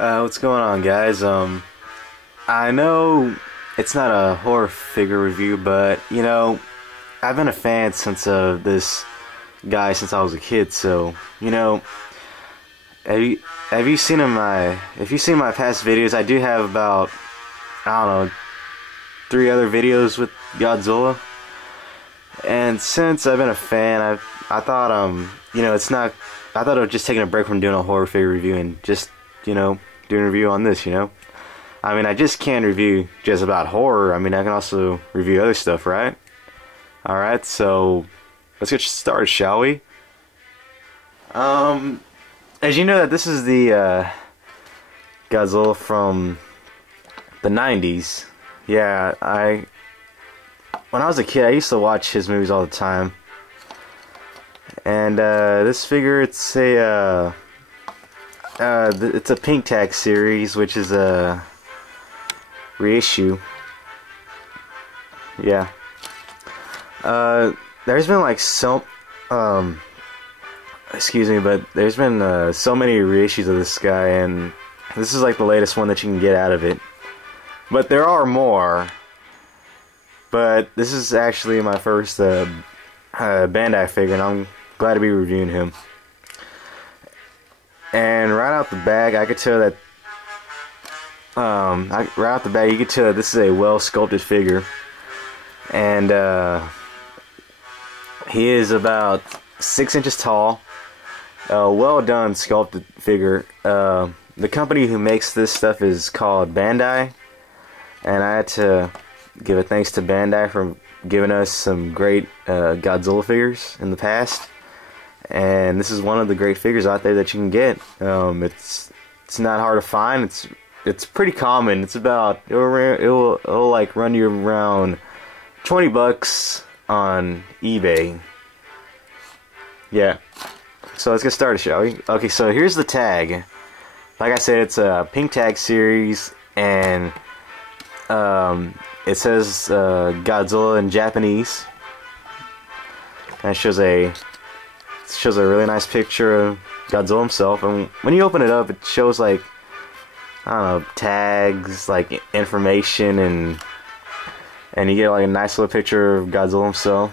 What's going on, guys? I know it's not a horror figure review, but I've been a fan since this guy since I was a kid. So have you seen if you've seen my past videos, I do have about, I don't know, 3 other videos with Godzilla. And since I've been a fan, I thought I thought I was just taking a break from doing a horror figure review and just doing a review on this. I mean, I just can't review just about horror. I mean, I can also review other stuff, right? Alright, so let's get started, shall we? As you know, that this is the Godzilla from the 90s. Yeah, when I was a kid, I used to watch his movies all the time. And this figure, it's a Pink Tag series, which is a reissue. Yeah. There's been like excuse me, but there's been so many reissues of this guy, and this is like the latest one that you can get out of it. But there are more. But this is actually my first Bandai figure, and I'm glad to be reviewing him. And right out the bag, I could tell that right out the bag, you could tell that this is a well sculpted figure, and he is about 6 inches tall. Well done sculpted figure. The company who makes this stuff is called Bandai, and I had to give a thanks to Bandai for giving us some great Godzilla figures in the past. And this is one of the great figures out there that you can get. It's not hard to find. It's pretty common. It's about it'll like run you around $20 on eBay. Yeah. So let's get started, shall we? Okay, so here's the tag. Like I said, it's a Pink Tag series, and it says Godzilla in Japanese. And it shows a really nice picture of Godzilla himself. And when you open it up, it shows like, I don't know, tags, like information, and you get like a nice little picture of Godzilla himself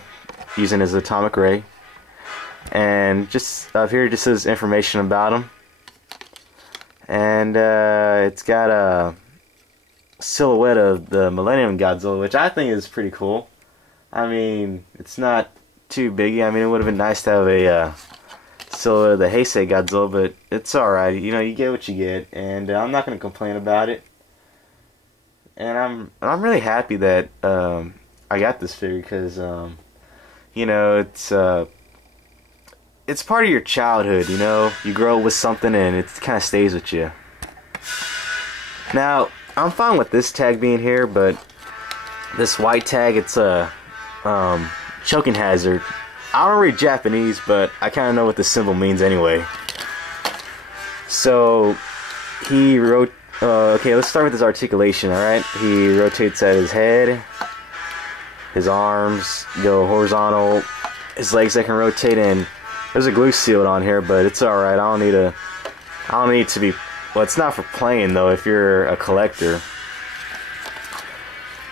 using his atomic ray. And just up here, it just says information about him. And it's got a silhouette of the Millennium Godzilla, which I think is pretty cool. I mean, it's not too biggy. I mean, it would have been nice to have a silhouette of the Heisei Godzilla, but it's alright. You get what you get, and I'm not going to complain about it. And I'm really happy that I got this figure, because it's part of your childhood. You grow up with something, and it kind of stays with you. Now, I'm fine with this tag being here, but this white tag, it's a choking hazard. I don't read Japanese, but I kind of know what the symbol means anyway. So he wrote. Okay, let's start with his articulation. All right, he rotates at his head. His arms go horizontal. His legs that can rotate in. There's a glue shield on here, but it's all right. I don't need to be. Well, it's not for playing though. If you're a collector.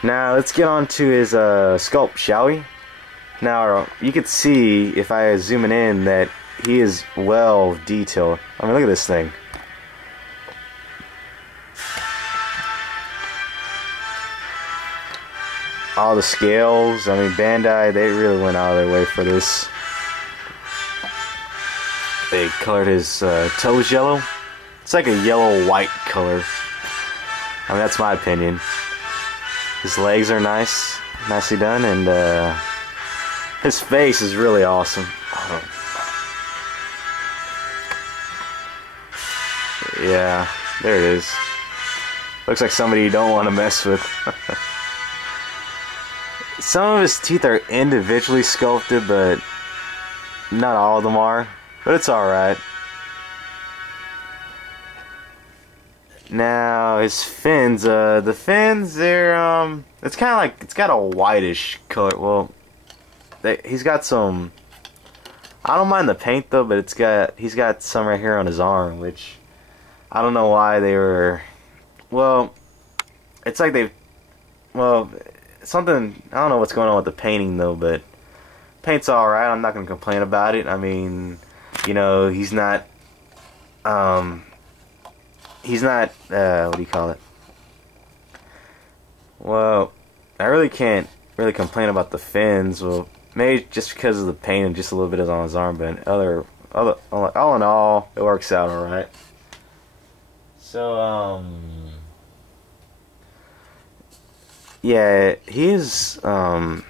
Now let's get on to his sculpt, shall we? Now you can see, if I zoom in, that he is well detailed. I mean, look at this thing. All the scales. I mean, Bandai, they really went out of their way for this. They colored his toes yellow. It's like a yellow-white color. I mean, that's my opinion. His legs are nicely done, and his face is really awesome. Yeah, there it is. Looks like somebody you don't want to mess with. Some of his teeth are individually sculpted, but not all of them are. But it's alright. Now his fins, the fins, they're it's kind of like, it's got a whitish color. Well, he's got some. I don't mind the paint though, but he's got some right here on his arm, which I don't know why they were. Well, it's like they. Well, something. I don't know what's going on with the painting though, but paint's all right. I'm not gonna complain about it. I mean, you know, he's not. He's not. What do you call it? Well, I really can't really complain about the fins. Well, maybe just because of the paint and just a little bit on his arm, but all in all, it works out all right. So, yeah, he is, yeah,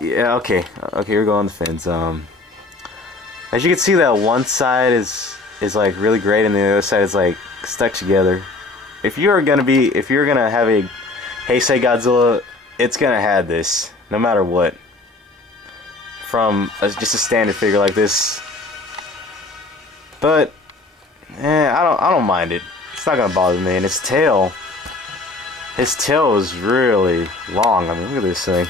okay, we're going the fins. As you can see, that one side is like really great, and the other side is like stuck together. If you're gonna have a Heisei Godzilla, it's gonna have this, no matter what. From just a standard figure like this, but I don't mind it. It's not gonna bother me. And his tail is really long. I mean, look at this thing.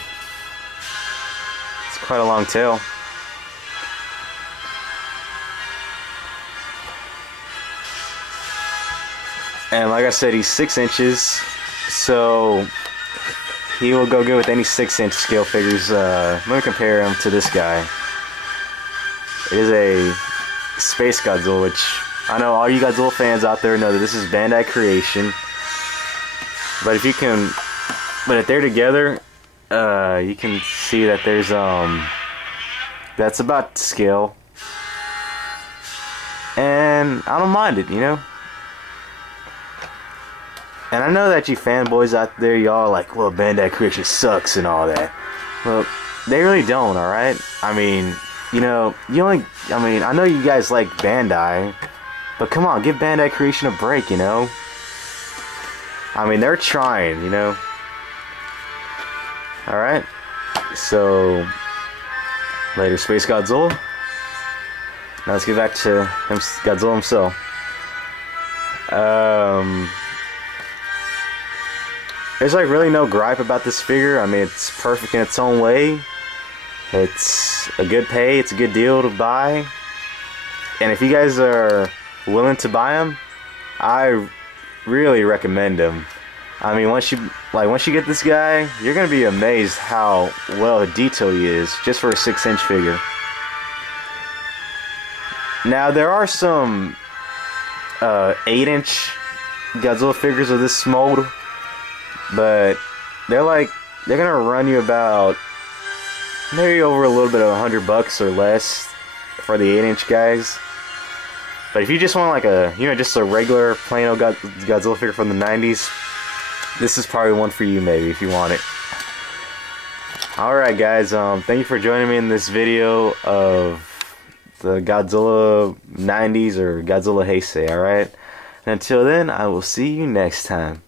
It's quite a long tail. And like I said, he's 6 inches, so he will go good with any 6-inch scale figures. Let me compare him to this guy. It is a Space Godzilla, which I know all you Godzilla fans out there know that this is Bandai creation. But if they're together, you can see that there's that's about to scale, and I don't mind it, you know. And I know that you fanboys out there, y'all like, well, Bandai creation sucks and all that. Well, they really don't, alright? I mean, you know, I know you guys like Bandai, but come on, give Bandai creation a break, you know? I mean, they're trying, you know? Alright? So, later, Space Godzilla. Now let's get back to Godzilla himself. There's like really no gripe about this figure. I mean, it's perfect in its own way. It's a good pay. It's a good deal to buy. And if you guys are willing to buy them, I really recommend them. I mean, once you get this guy, you're gonna be amazed how well detailed he is, just for a 6-inch figure. Now there are some 8-inch Godzilla figures of this mold. But they're gonna run you about maybe over a little bit of $100 or less for the 8-inch guys. But if you just want like just a regular plain old Godzilla figure from the 90s, this is probably one for you, maybe, if you want it. Alright guys, thank you for joining me in this video of the Godzilla 90s or Godzilla Heisei, alright? And until then, I will see you next time.